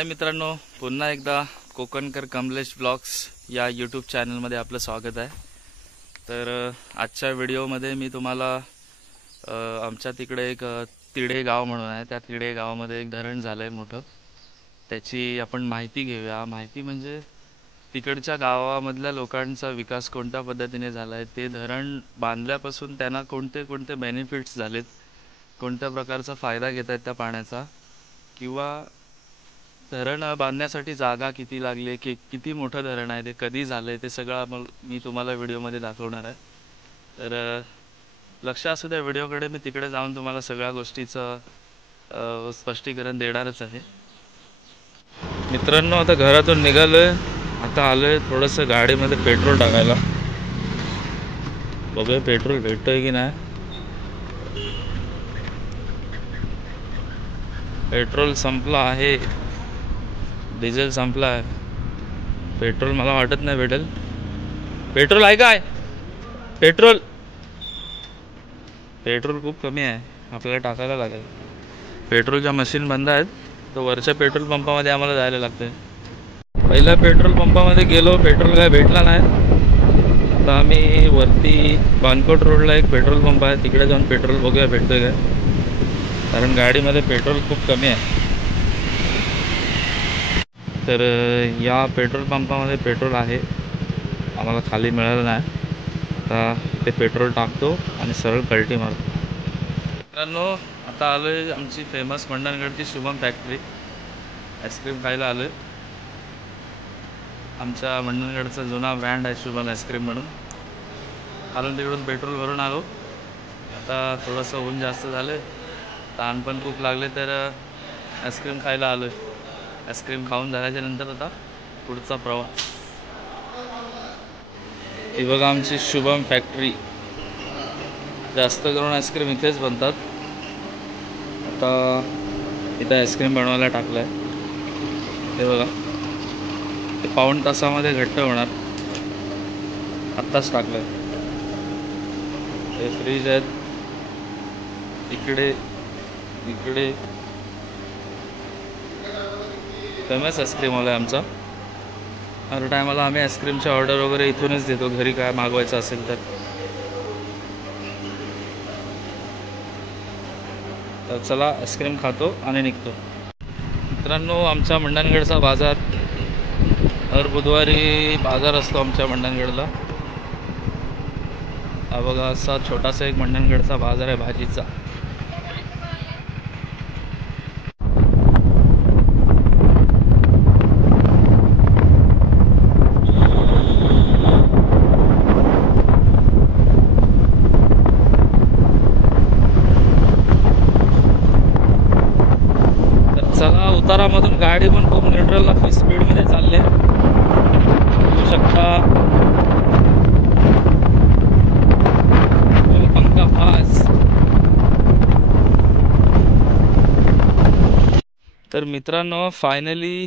हाय मित्रांनो, पुन्हा एकदा कोकणकर कमलेश ब्लॉग्स या यूट्यूब चॅनलमध्ये आपलं स्वागत आहे। तर आजच्या व्हिडिओमध्ये मी तुम्हाला आमच्या तिकडे एक तिडे गाव म्हणून आहे, त्या तिडे गावामध्ये एक धरण झालं आहे मोठं, त्याची आपण माहिती घेऊया। माहिती म्हणजे तिकडच्या गावामधल्या लोकांचा विकास कोणत्या पद्धतीने झाला आहे, ते धरण बांधल्यापासून त्यांना कोणते कोणते बेनिफिट्स झालेत, कोणत्या प्रकारचा फायदा घेत आहेत त्या पाण्याचा, किंवा धरण बांधण्यासाठी जागा किती लागली, किती मोठं धरण आहे, ते कधी झालं, ते सगळं मी तुम्हाला व्हिडिओमध्ये दाखवणार आहे। तर लक्ष असू द्या व्हिडिओकडे, मी तिकडे जाऊन तुम्हाला सगळ्या गोष्टीचं स्पष्टीकरण देणारच आहे। मित्रांनो, आता घरातून निघालोय, आता आलोय थोडंसं गाडीमध्ये पेट्रोल टाकायला। बघूया पेट्रोल भेटतोय की नाही। पेट्रोल संपला आहे, डिझेल संपला आहे, पेट्रोल मला वाटत नाही भेटेल। पेट्रोल आहे काय? पेट्रोल खूप कमी आहे, आपल्याला टाकायला लागेल। पेट्रोलच्या मशीन बंद आहेत, तर वरच्या पेट्रोल पंपामध्ये आम्हाला जायला लागते। पहिल्या पेट्रोल पंपामध्ये गेलो, पेट्रोल काय भेटला नाही। आता आम्ही वरती बानकोट रोडला एक पेट्रोल पंप आहे, तिकडे जाऊन पेट्रोल बघूया भेटतोय काय, कारण गाडीमध्ये पेट्रोल खूप कमी आहे। तर या पेट्रोल पंपामध्ये पेट्रोल आहे, आम्हाला खाली मिळालं नाही। आता ते पेट्रोल टाकतो आणि सरळ कल्टी मारतो। मित्रांनो, आता आलो आहे आमची फेमस मंडणगडची शुभम फॅक्टरी, आईस्क्रीम खायला आलो आहे। आमच्या मंडणगडचा जुना ब्रँड आहे शुभम आईस्क्रीम म्हणून। खालून तिकडून पेट्रोल भरून आलो। आता थोडंसं ऊन जास्त झालं, ताण पण खूप लागले, तर आईस्क्रीम खायला आलो आहे। आईस्क्रीम खाऊन झाल्याच्या नंतर आता पुढचा प्रवास। ही बघा आमची शुभम फॅक्टरी, जास्त करून आईस्क्रीम इथेच बनतात। आता इथं आईस्क्रीम बनवायला टाकलं आहे, हे बघा, ते पाऊण तासामध्ये घट्ट होणार, आत्ताच टाकलं आहे। हे फ्रीज आहेत, इकडे फेमस आईस्क्रीमवाला आहे आमचा। हर टायमाला आम्ही आईस्क्रीमची ऑर्डर वगैरे इथूनच देतो, घरी काय मागवायचं असेल तर। चला आईस्क्रीम खातो आणि निघतो। मित्रांनो, आमच्या मंडणगडचा बाजार, हर बुधवारी बाजार असतो आमच्या मंडणगडला। हा बघा, असा छोटासा एक मंडणगडचा बाजार आहे भाजीचा। चला, उतारामधून गाडी पण खूप न्यूट्रलला स्पीडमध्ये चालले, बघू शकता। पंखा फास। तर मित्रांनो, फायनली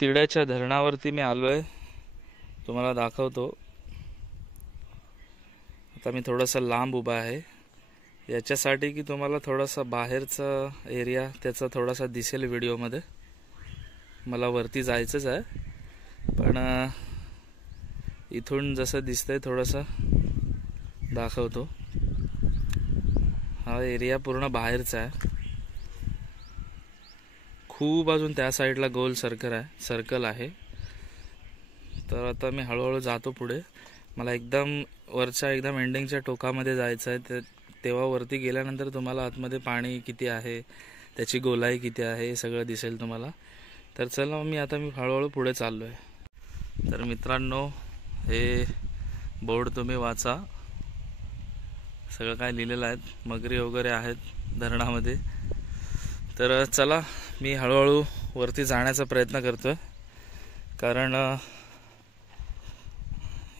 तिड्याच्या धरणावरती मी आलो आहे, तुम्हाला दाखवतो। आता मी थोडंसं लांब उभा आहे, याच्यासाठी की तुम्हाला थोडासा बाहेरचा एरिया त्याचा थोडासा दिसेल व्हिडिओमध्ये। मला वरती जायचंच आहे, पण इथून जसं दिसतंय थोडंसं दाखवतो। हा एरिया पूर्ण बाहेरचा आहे, खूप अजून त्या साईडला गोल सर्कल आहे। तर आता मी हळूहळू जातो पुढे, मला एकदम वरच्या एकदम एंडिंगच्या टोकामध्ये जायचं आहे। तेव्हा वरती गेल्यानंतर तुम्हाला आतमध्ये पाणी किती आहे, त्याची गोलाई किती आहे, हे सगळं दिसेल तुम्हाला। तर चला, मी हळूहळू पुढे चाललो आहे। तर मित्रांनो, हे बोर्ड तुम्ही वाचा, सगळं काय लिहिलेलं आहे, मगरी वगैरे आहेत धरणामध्ये। तर चला, मी हळूहळू वरती जाण्याचा प्रयत्न करतोय, कारण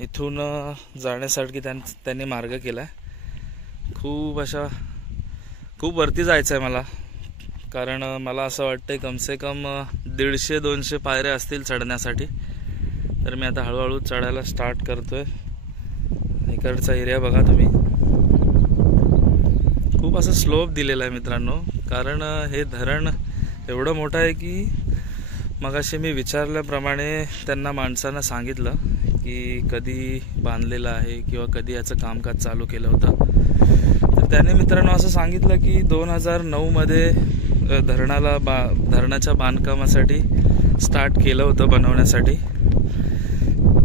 इथून जाण्यासाठी त्यांनी मार्ग केला आहे। खूप वरती जायचं आहे मला, कारण मला असं वाटतंय कमसे कम 150-200 पायऱ्या असतील चढण्यासाठी। तर मी आता हळूहळू चढायला स्टार्ट करतोय। इकडचा एरिया बघा तुम्ही, खूप असं स्लोप दिलेला आहे मित्रांनो, कारण हे धरण एवढं मोठं आहे की मगाशी मी विचारल्याप्रमाणे त्यांना माणसांना सांगितलं की कधी बांधलेलं आहे किंवा कधी याचं कामकाज चालू केलं होतं. तर त्याने मित्रांनो असं सांगितलं की 2009 मध्ये धरणाच्या बांधकामासाठी स्टार्ट केलं होतं बनवण्यासाठी.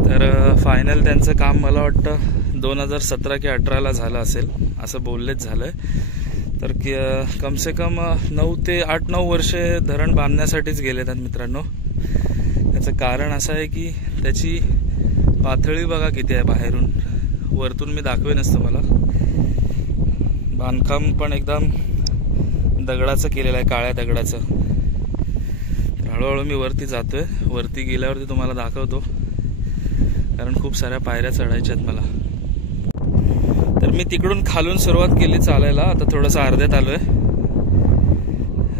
तर फायनल त्यांचं काम मला वाटतं 2017 की 18ला झालं असेल असं बोललेच झालं आहे. तर कमसे कम 9 ते 8-9 वर्षे धरण बांधण्यासाठीच गेले आहेत मित्रांनो. त्याचं कारण असं आहे की त्याची पातळी बघा किती आहे बाहेरून, वरतून मी दाखवेनच तुम्हाला. बांधकाम पण एकदम दगडाचं केलेलं आहे, काळ्या दगडाचं. हळूहळू मी वरती जातोय, वरती गेल्यावरती तुम्हाला दाखवतो कारण खूप साऱ्या पायऱ्या चढायच्या आहेत मला. तर मी तिकडून खालून सुरुवात केली चालायला. आता थोडंसं अर्ध्यात आलोय.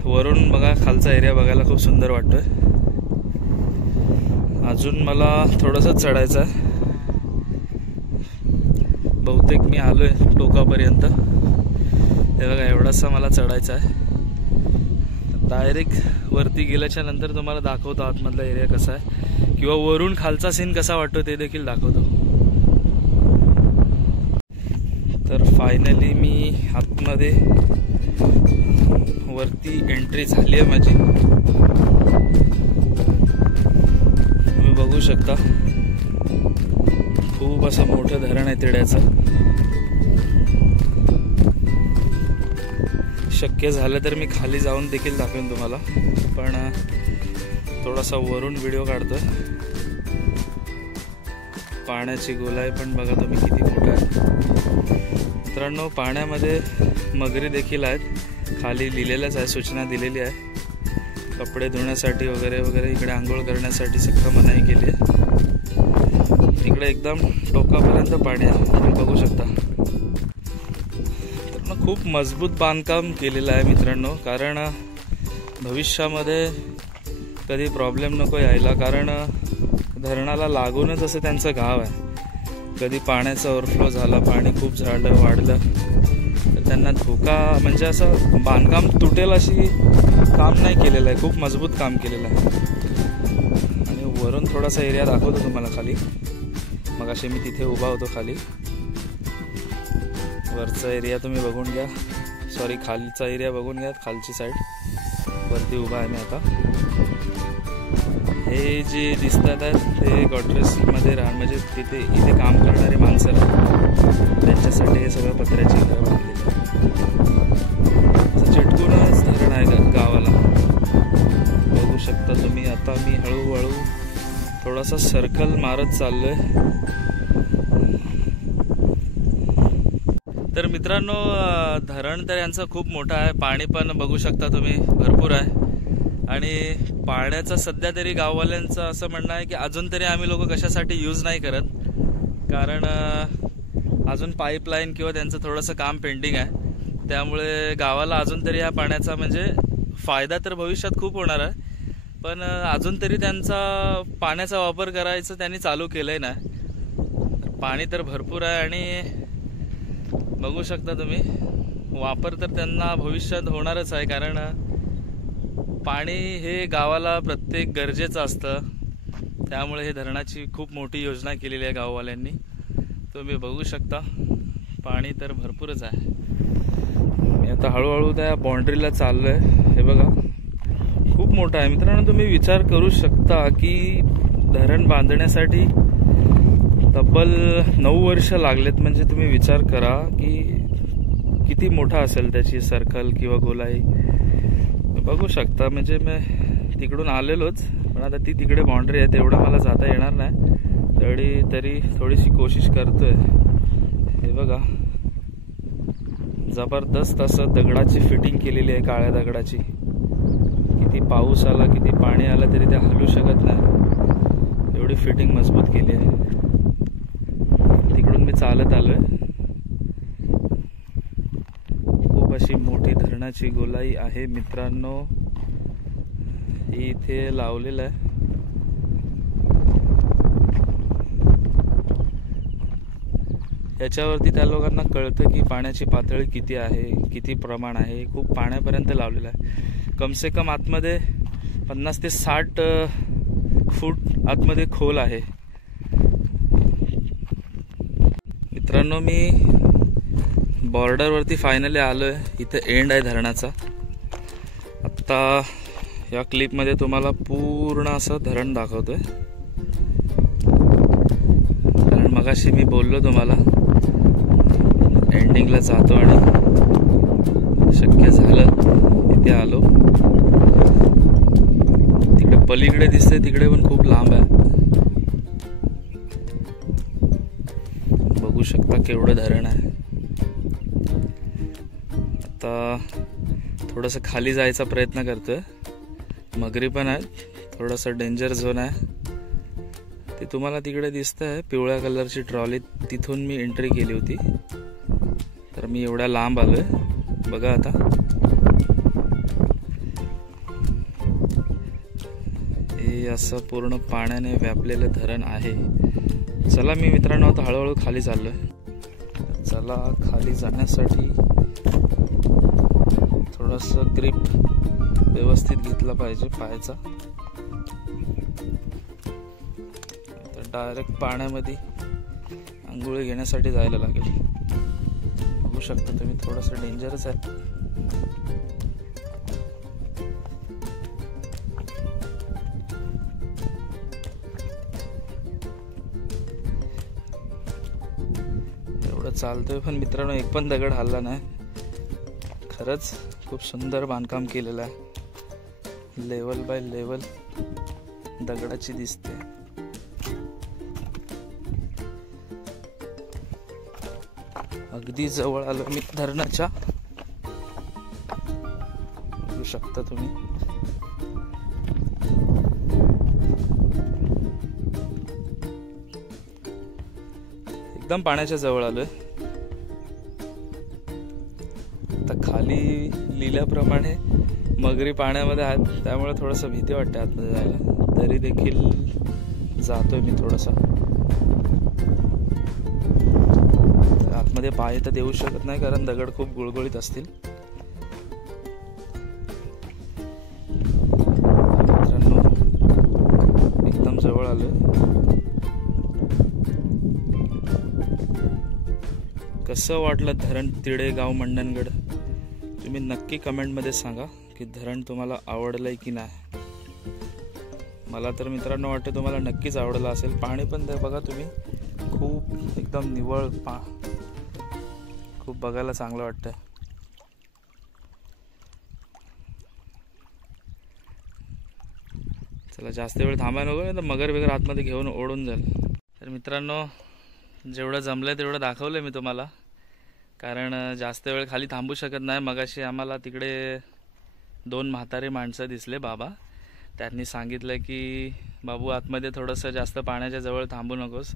वरून बघा खालचा एरिया बघायला खूप सुंदर वाटतोय. अजून मला थोडंसं चढायचं आहे. बहुतेक मी आलोय टोकापर्यंत. हे बघा एवढासा मला चढायचा आहे. डायरेक्ट वरती गेल्याच्या नंतर तुम्हाला दाखवतो आतमधला एरिया कसा आहे किंवा वरून खालचा सीन कसा वाटतो ते देखील दाखवतो. तर फायनली मी आतमध्ये वरती एंट्री झाली आहे माझी. तुम्ही बघू शकता खूप असं मोठं धरण आहे तिड्याचं. शक्य झालं तर मी खाली जाऊन देखील दाखवेन तुम्हाला, पण थोडासा वरून व्हिडिओ काढतोय. पाण्याची गोलाई पण बघा तुम्ही किती मोठा आहे मित्रांनो. पाण्यामध्ये मगरी देखील आहेत. खाली लिहिलेलंच आहे, सूचना दिलेली आहे कपडे धुण्यासाठी वगैरे वगैरे. इकडे आंघोळ करण्यासाठी सक्त मनाई केली आहे. इकडे एकदम टोकापर्यंत पाणी आहे, तुम्ही बघू शकता. तर खूप मजबूत बांधकाम केलेलं आहे मित्रांनो, कारण भविष्यामध्ये कधी प्रॉब्लेम नको यायला. कारण धरणाला लागूनच असं त्यांचं गाव आहे. कधी पाण्याचा ओव्हरफ्लो झाला, पाणी खूप झालं वाढलं तर त्यांना धोका, म्हणजे असं बांधकाम तुटेल अशी काम नाही केलेलं आहे. खूप मजबूत काम केलेलं आहे. आणि वरून थोडासा एरिया दाखवतो तुम्हाला खाली. मग असे मी तिथे उभा होतो खाली. वरचा एरिया तुम्ही बघून घ्या, सॉरी खालचा एरिया बघून घ्या, खालची साईड. वरती उभा आहे मी आता. हे जे दिसतात आहेत ते गॉड्रेजमध्ये म्हणजे इथे काम करणारे माणसं आहेत, त्यांच्यासाठी हे सगळं पत्र्याची घरं बांधलेली आहे. चिटकूनच धरण आहे गावाला, बघू शकता तुम्ही. आता मी हळूहळू थोडासा सर्कल मारत चाललोय. तर मित्रांनो धरण तर यांचं खूप मोठं आहे. पाणी पण बघू शकता तुम्ही भरपूर आहे. आणि पाण्याचं सध्या तरी गाववाल्यांचं असं म्हणणं आहे की अजून तरी आम्ही लोक कशासाठी यूज नाही करत, कारण अजून पाईपलाईन किंवा त्यांचं थोडंसं काम पेंडिंग आहे. त्यामुळे गावाला अजून तरी या पाण्याचा म्हणजे फायदा तर भविष्यात खूप होणार आहे, पण अजून तरी त्यांचा पाण्याचा वापर करायचं त्यांनी चालू केलंय ना. पाणी तर भरपूर आहे आणि बघू शकता तुम्ही वापर तर त्यांना भविष्यात होणारच आहे, कारण पाणी हे गावाला प्रत्येक गरजेचं असतं. त्यामुळे हे धरणाची खूप मोठी योजना केलेली आहे गाववाल्यांनी. तुम्ही बघू शकता पाणी तर भरपूरच आहे. मी आता हळूहळू त्या बाउंड्रीला चाललोय. हे बघा खूप मोठं आहे मित्रांनो. तुम्ही विचार करू शकता की धरण बांधण्यासाठी तब्बल 9 वर्ष लागलेत. म्हणजे तुम्ही विचार करा की किती मोठा असेल त्याची सर्कल किंवा गोलाई. बघू शकता म्हणजे मी तिकडून आलेलोच, पण आता ती तिकडे बाउंड्री आहे, तेवढं मला जाता येणार नाही. तरी थोडीशी कोशिश करतोय. हे बघा जबरदस्त असं दगडाची फिटिंग केलेली आहे, काळ्या दगडाची. किती पाऊस आला किती पाणी आलं तरी ते हलू शकत नाही, एवढी फिटिंग मजबूत केली आहे. तिकडून मी चालत आलोय. खूप अशी मोठी धरणाची गोलाई आहे मित्रांनो. इथे लावलेलं आहे. याच्यावरती त्या लोकांना कळतं की पाण्याची पातळी किती आहे, किती प्रमाण आहे. खूप पाण्यापर्यंत लावलेलं आहे. कमसे कम आतमध्ये 50 ते 60 फूट आतमध्ये खोल आहे. मित्रांनो, मी बॉर्डरवरती फायनली आलोय. इथे एंड आहे धरणाचा. आत्ता या क्लिपमध्ये तुम्हाला पूर्ण असं धरण दाखवतोय. कारण मगाशी मी बोललो तुम्हाला एंडिंगला जातो आणि शक्य झालं इथे आलो. तिकडे पलीकडे दिसते, तिकडे पण खूप लांब आहे. बघू शकता केवढं धरण आहे. आता थोडंसं खाली जायचा प्रयत्न करतोय. मगरी पण आहेत. थोडंसं डेंजर झोन आहे. ते तुम्हाला तिकडे दिसतंय पिवळ्या कलरची ट्रॉली, तिथून मी एंट्री केली होती. तर मी एवढ्या लांब आलोय. बघा आता हे असं पूर्ण पाण्याने व्यापलेलं धरण आहे. चला मी मित्रांनो आता हळूहळू खाली चाललोय. चला, खाली जाण्यासाठी थोडंसं ग्रिप व्यवस्थित घेतला पाहिजे पायाचा. तर डायरेक्ट पाण्यामध्ये आंघोळी घेण्यासाठी जायला लागेल. बघू शकता तुम्ही थोडंसं डेंजरच आहे. एवढं चालतोय पण मित्रांनो एक पण दगड हल्ला नाही. खरंच खूप सुंदर बांधकाम केलेलं आहे. लेवल बाय लेवल दगडाची दिसते. अगदी जवळ आलो मी धरणाच्या. बघू शकता तुम्ही. एकदम पाण्याच्या जवळ आलोय. आता खाली लिहिल्याप्रमाणे मगरी पाण्यामध्ये आहेत, त्यामुळे थोडंसं भीती वाटते आतमध्ये जायला. तरी देखील जातोय मी थोडासा. आतमध्ये पाय तर देऊ शकत नाही कारण दगड खूप गुळगुळीत असतील. मित्रांनो एकदम जवळ आलोय. कसं वाटलं धरण तिडेगाव मंडणगड? तुम्ही नक्की कमेंटमध्ये सांगा की धरण तुम्हाला आवडलंय की नाही. मला तर मित्रांनो वाटतं तुम्हाला नक्कीच आवडलं असेल. पाणी पण बघा तुम्ही, खूप एकदम निव्वळ खूप बघायला चांगलं वाटतं. चला जास्त वेळ थांबायला नको, तर मगर वगैरे आतमध्ये घेऊन ओढून जाईल. तर मित्रांनो जेवढं जमलंय तेवढं दाखवलंय मी तुम्हाला. कारण जास्त वेळ खाली थांबू शकत नाही. मगाशी आम्हाला तिकडे 2 म्हातारे माणसं दिसले बाबा. त्यांनी सांगितलं की बाबू आतमध्ये थोडंसं जास्त पाण्याच्या जवळ थांबू नकोस,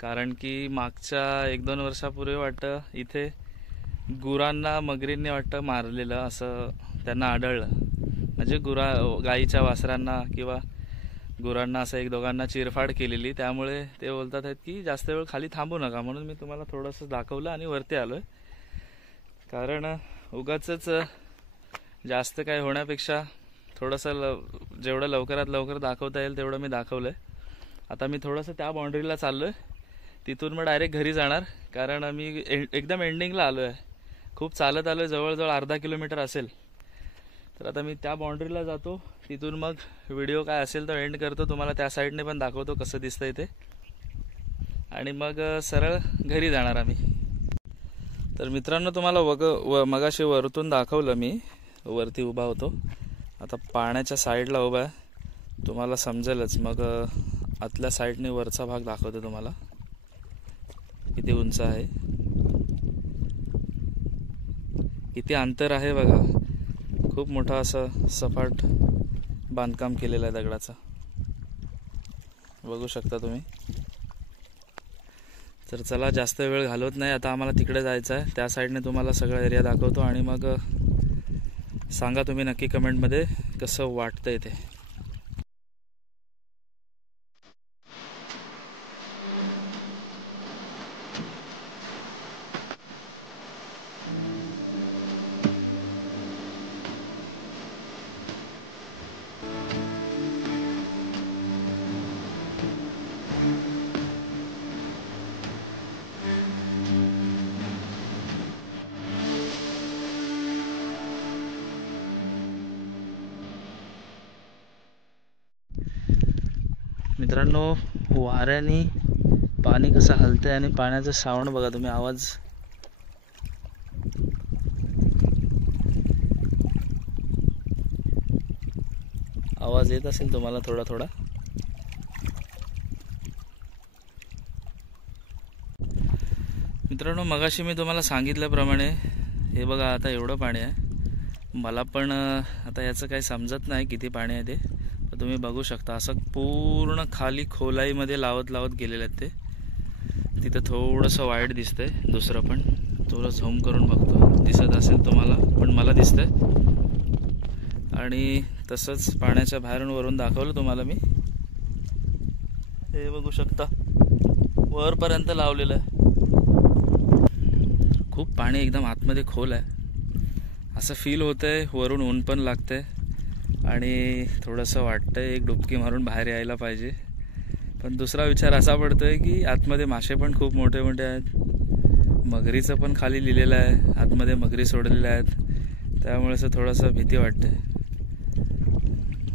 कारण की मागच्या 1-2 वर्षापूर्वी वाटतं इथे गुरांना मगरींनी वाटतं मारलेलं असं त्यांना आढळलं. म्हणजे गाईच्या वासरांना किंवा गुरांना असं 1-2 चिरफाड केलेली. त्यामुळे ते बोलतात आहेत की जास्त वेळ खाली थांबू नका. म्हणून मी तुम्हाला थोडंसं दाखवलं आणि वरती आलोय. कारण उगाचच जास्त काय होण्यापेक्षा थोडंसं जेवढं लवकरात लवकर दाखवता येईल तेवढं मी दाखवलंय. आता मी थोडंसं त्या बाउंड्रीला चाललोय. तिथून मग डायरेक्ट घरी जाणार. कारण मी एकदम एंडिंगला आलोय. खूप चालत आलोय, जवळजवळ अर्धा किलोमीटर असेल. तर आता मी त्या बाउंड्रीला जातो. तिथून मग व्हिडिओ काय असेल तर एंड करतो. तुम्हाला त्या साईडने पण दाखवतो कसं दिसतंय ते. आणि मग सरळ घरी जाणार आम्ही. तर मित्रांनो तुम्हाला मगाशी वरतून दाखवलं मी. वरती उभा होतो. आता पाण्याच्या साईडला उभा आहे. तुम्हाला समजेलच. मग आतल्या साईडने वरचा भाग दाखवतो तुम्हाला किती उंच आहे, किती अंतर आहे बघा. खूप मोठा असं सपाट बांधकाम केलेलं आहे दगडाचं. बघू शकता तुम्ही. तर चला जास्त वेळ घालवत नाही. आता आम्हाला तिकडे जायचं आहे. त्या साईडने तुम्हाला सगळा एरिया दाखवतो आणि मग सांगा तुम्ही नक्की कमेंटमध्ये कसं वाटतंय ते. मित्रांनो, वाऱ्याने पाणी कसं हलतंय आणि पाण्याचं साऊंड बघा तुम्ही, आवाज येत असेल तुम्हाला थोडा थोडा. मित्रांनो, मगाशी मी तुम्हाला सांगितल्याप्रमाणे हे बघा, आता एवढं पाणी आहे. मला पण आता याचं काही समजत नाही किती पाणी आहे ते. तर तुम्ही बघू शकता, असं पूर्ण खाली खोलाईमध्ये लावत लावत गेलेलं आहे ते. तिथं थोडंसं वाईट दिसतंय. दुसरं पण थोडं झूम करून बघतो, दिसत असेल तुम्हाला, पण मला दिसतंय. आणि तसंच पाण्याच्या बाहेरून वरून दाखवलं तुम्हाला मी. हे बघू शकता, वरपर्यंत लावलेलं आहे. खूप पाणी एकदम आतमध्ये खोल आहे. असं फील होतंय, वरून ऊन पण लागतंय आणि थोडंसं वाटतंय एक डुबकी मारून बाहेर यायला पाहिजे. पण दुसरा विचार असा पडतोय की आतमध्ये मासे पण खूप मोठे मोठे आहेत. मगरीचं पण खाली लिहिलेलं आहे, आतमध्ये मगरी सोडलेल्या आहेत. त्यामुळे असं थोडंसं भीती वाटते.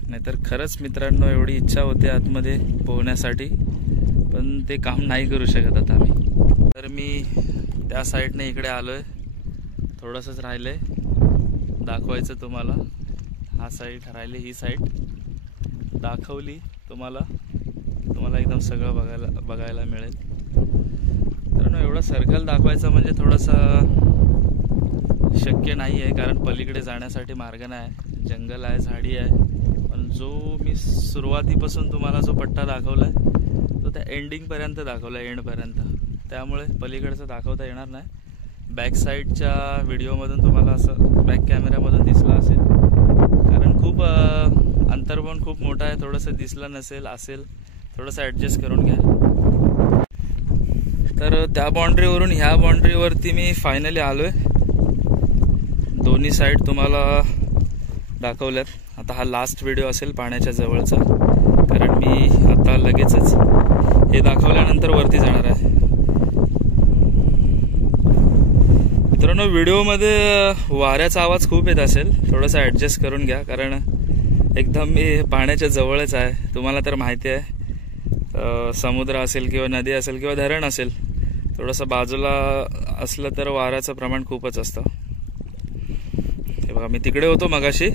नाहीतर खरंच मित्रांनो, एवढी इच्छा होते आतमध्ये पोहण्यासाठी, पण ते काम नाही करू शकत आता आम्ही. तर मी त्या साईडने इकडे आलोय. थोडंसंच राहिलंय दाखवायचं तुम्हाला. हा साईड राहिली, ही साईड दाखवली तुम्हाला एकदम सगळं बघायला मिळेल. तर एवढं सर्कल दाखवायचं म्हणजे थोडंसं शक्य नाही आहे, कारण पलीकडे जाण्यासाठी मार्ग नाही. जंगल आहे, झाडी आहे. पण जो मी सुरुवातीपासून तुम्हाला जो पट्टा दाखवला आहे तो त्या एंडिंगपर्यंत दाखवला आहे, एंडपर्यंत. त्यामुळे पलीकडचं दाखवता येणार नाही. बॅक साईडच्या व्हिडिओमधून तुम्हाला असं बॅक कॅमेऱ्यामधून दिसलं असेल, कारण खूप अंतर पण खूप मोठं आहे. थोडंसं दिसलं नसेल, असेल थोडंसं ॲडजस्ट करून घ्या. तर त्या बाउंड्रीवरून ह्या बाउंड्रीवरती मी फायनली आलोय. दोन्ही साईड तुम्हाला दाखवल्यात. आता हा लास्ट व्हिडिओ असेल पाण्याच्या जवळचा, कारण मी आता लगेचच हे दाखवल्यानंतर वरती जाणार आहे. मित्रांनो, व्हिडिओमध्ये वाऱ्याचा आवाज खूप येत असेल, थोडंसं ॲडजस्ट करून घ्या, कारण एकदम मी पाण्याच्या जवळच आहे. तुम्हाला तर माहिती आहे, समुद्र असेल किंवा नदी असेल किंवा धरण असेल, थोडंसं बाजूला असलं तर वाऱ्याचं प्रमाण खूपच असतं. हे बघा, मी तिकडे होतो मगाशी.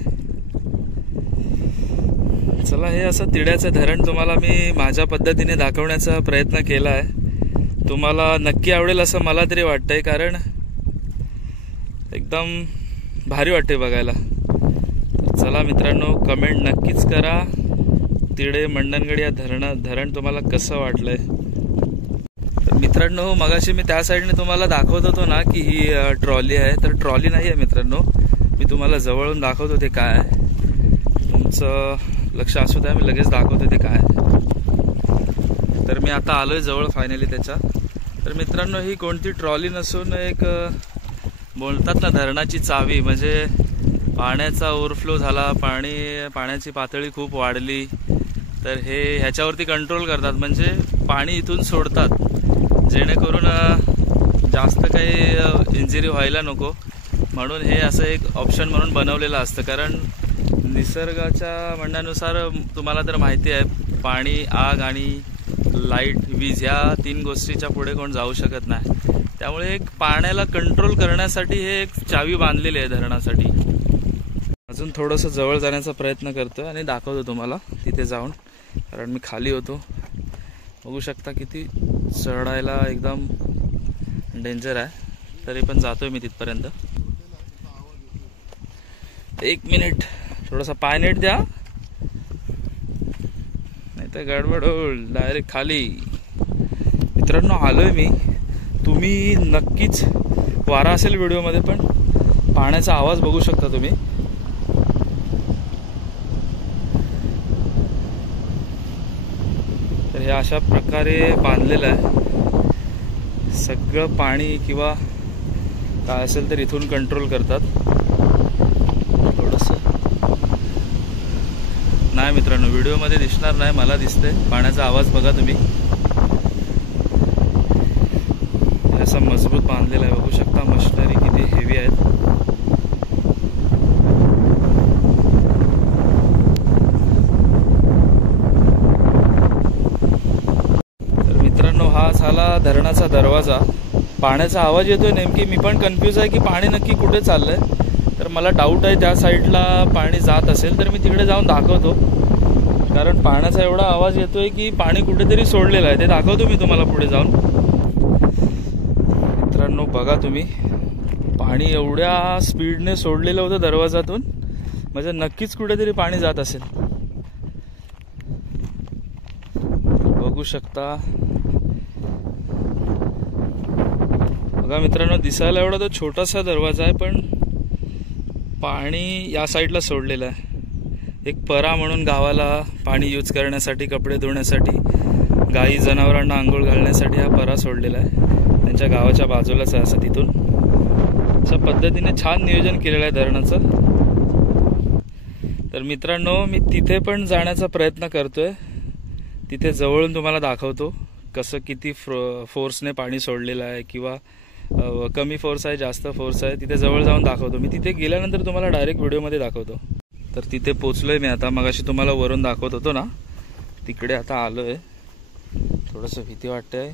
चला, हे असं तिड्याचं धरण तुम्हाला मी माझ्या पद्धतीने दाखवण्याचा प्रयत्न केला आहे. तुम्हाला नक्की आवडेल असं मला तरी वाटतंय, कारण एकदम भारी वाटते बघायला. चला मित्रांनो, कमेंट नक्कीच करा, तिडे मंडणगड या धरण तुम्हाला कसं वाटलंय. तर मित्रांनो, मगाशी मी त्या साईडने तुम्हाला दाखवत होतो ना की ही ट्रॉली आहे. तर ट्रॉली नाही आहे मित्रांनो, मी तुम्हाला जवळून दाखवतो ते काय आहे. तुमचं लक्ष असू द्या, मी लगेच दाखवतो ते काय आहे. तर मी आता आलोय जवळ फायनली त्याच्या. तर मित्रांनो, ही कोणती ट्रॉली नसून एक बोलतात ना धरणाची चावी. म्हणजे पाण्याचा ओव्हरफ्लो झाला, पाण्याची पातळी खूप वाढली, तर हे ह्याच्यावरती कंट्रोल करतात. म्हणजे पाणी इथून सोडतात, जेणेकरून जास्त काही इंजुरी व्हायला नको म्हणून हे असं एक ऑप्शन म्हणून बनवलेलं असतं. कारण निसर्गाच्या म्हणण्यानुसार तुम्हाला तर माहिती आहे, पाणी, आग आणि लाईट, वीज ह्या 3 गोष्टीच्या पुढे कोण जाऊ शकत नाही. त्यामुळे एक पाण्याला कंट्रोल करण्यासाठी हे एक चावी बांधलेली आहे धरणासाठी. अजून थोडंसं जवळ जाण्याचा प्रयत्न करतोय आणि दाखवतो तुम्हाला तिथे जाऊन, कारण मी खाली होतो. बघू शकता किती चढायला एकदम डेंजर आहे, तरी पण जातोय मी तिथपर्यंत. 1 मिनिट, थोडासा पाय नीट द्या, नाही तर गडबड होईल. डायरेक्ट खाली. मित्रांनो, आलोय मी. तुम्ही नक्कीच, वारा असेल व्हिडिओमध्ये पण पाण्याचा आवाज बघू शकता तुम्ही. तर हे अशा प्रकारे बांधलेलं आहे. सगळं पाणी किंवा काय असेल तर इथून कंट्रोल करतात. थोडंसं नाही मित्रांनो, व्हिडिओमध्ये दिसणार नाही, मला दिसतंय. पाण्याचा आवाज बघा तुम्ही. असा मजबूत बांधलेला आहे, बघू शकता. मशिनरी किती हेवी आहेत. दरवाजा. पाण्याचा आवाज येतोय नेमकी मी पण कन्फ्यूज आहे की पाणी नक्की कुठे चाललंय. तर मला डाऊट आहे त्या साईडला पाणी जात असेल तर मी तिकडे जाऊन दाखवतो. कारण पाण्याचा एवढा आवाज येतोय की पाणी कुठेतरी सोडलेलं आहे. ते दाखवतो मी तुम्हाला पुढे जाऊन. मित्रांनो बघा तुम्ही, पाणी एवढ्या स्पीडने सोडलेलं होतं दरवाजातून. म्हणजे नक्कीच कुठेतरी पाणी जात असेल. बघू शकता. बघा मित्रांनो, दिसायला एवढा तो छोटासा दरवाजा आहे पण पाणी या साईडला सोडलेलं आहे. एक परा म्हणून गावाला पाणी यूज करण्यासाठी, कपडे धुण्यासाठी, गाई जनावरांना आंघोळ घालण्यासाठी हा परा सोडलेला आहे. त्यांच्या गावाच्या बाजूलाच आहे. असं तिथून अशा पद्धतीने छान नियोजन केलेलं आहे धरणाचं. तर मित्रांनो, मी तिथे पण जाण्याचा प्रयत्न करतोय. तिथे जवळून तुम्हाला दाखवतो कसं किती फोर्सने पाणी सोडलेलं आहे किंवा कमी फोर्स आहे, जास्त फोर्स आहे. तिथे जवळ जाऊन दाखवतो मी. तिथे गेल्यानंतर तुम्हाला डायरेक्ट व्हिडिओमध्ये दाखवतो. तर तिथे पोचलोय मी आता. मगाशी तुम्हाला वरून दाखवत होतो ना, तिकडे आता आलोय. थोडंसं भीती वाटते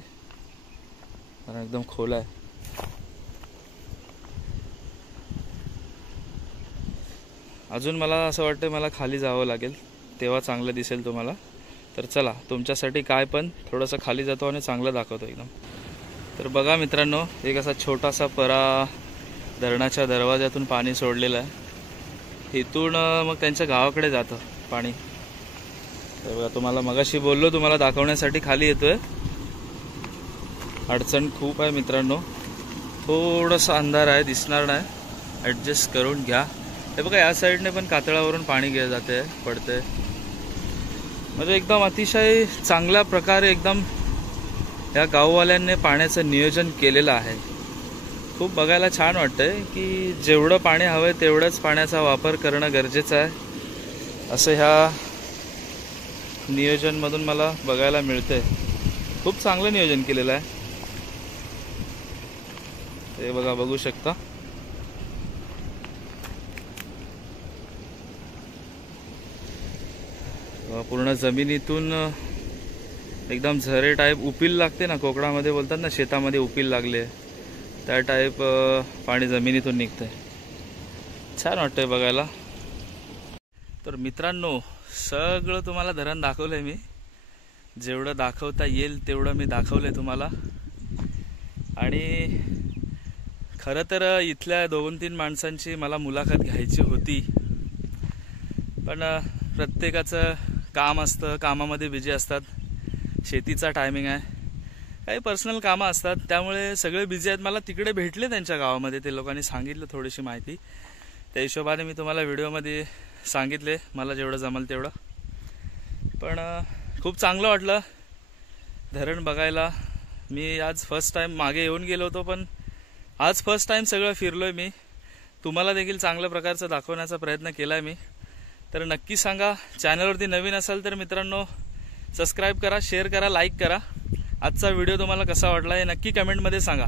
कारण एकदम खोल आहे. अजून मला असं वाटतं मला खाली जावं लागेल, तेव्हा चांगलं दिसेल तुम्हाला. तर चला, तुमच्यासाठी काय पण थोडंसं खाली जातो आणि चांगलं दाखवतो एकदम. तर बघा मित्रांनो, एक असा छोटासा परा धरणाच्या दरवाजातून पाणी सोडलेलं आहे. इथून मग त्यांच्या गावाकडे जातं पाणी. तर बघा, तुम्हाला मगाशी बोललो तुम्हाला दाखवण्यासाठी खाली येतोय. अडचण खूप आहे मित्रांनो. थोडासा अंधार आहे, दिसणार नाही, ॲडजस्ट करून घ्या. हे बघा, या साईडने पण कातळावरून पाणी जाते, पडते. म्हणजे एकदम अतिशय चांगल्या प्रकारे एकदम या गाववाल्यांनी पाण्याचं नियोजन केलेलं आहे. खूप बघायला छान वाटतंय की जेवढं पाणी हवंय तेवढंच पाण्याचा वापर करणं गरजेचं आहे, असं ह्या नियोजनमधून मला बघायला मिळतंय. खूप चांगलं नियोजन केलेलं आहे. ते बघा, बघू शकता. पूर्ण जमिनीतून एकदम झरे टाईप उपिल लागते ना, कोकणामध्ये बोलतात ना, शेतामध्ये उपिल लागले, त्या टाईप पाणी जमिनीतून निघतंय. छान वाटतंय बघायला. तर मित्रांनो, सगळं तुम्हाला धरण दाखवलंय मी. जेवढं दाखवता येईल तेवढं मी दाखवलंय तुम्हाला. आणि खरं तर इथल्या 2-3 माणसांची मला मुलाखत घ्यायची होती, पण प्रत्येकाचं काम असतं, कामामध्ये बिझी असतात. शेतीचा टायमिंग आहे, काही पर्सनल कामं असतात, त्यामुळे सगळे बिझी आहेत. मला तिकडे भेटले त्यांच्या गावामध्ये, ते लोकांनी सांगितलं थोडीशी माहिती. त्या हिशोबाने मी तुम्हाला व्हिडिओमध्ये सांगितले, मला जेवढं जमल तेवढं. पण खूप चांगलं वाटलं धरण बघायला. मी आज फर्स्ट टाईम, मागे येऊन गेलो होतो पण आज फर्स्ट टाईम सगळं फिरलोय मी. तुम्हाला देखील चांगल्या प्रकारचं दाखवण्याचा प्रयत्न केलाय मी. तर नक्की सांगा, चॅनलवरती नवीन असाल तर मित्रांनो सबस्क्राईब करा, शेअर करा, लाईक करा. आजचा व्हिडिओ तुम्हाला कसा वाटला हे नक्की कमेंटमध्ये सांगा.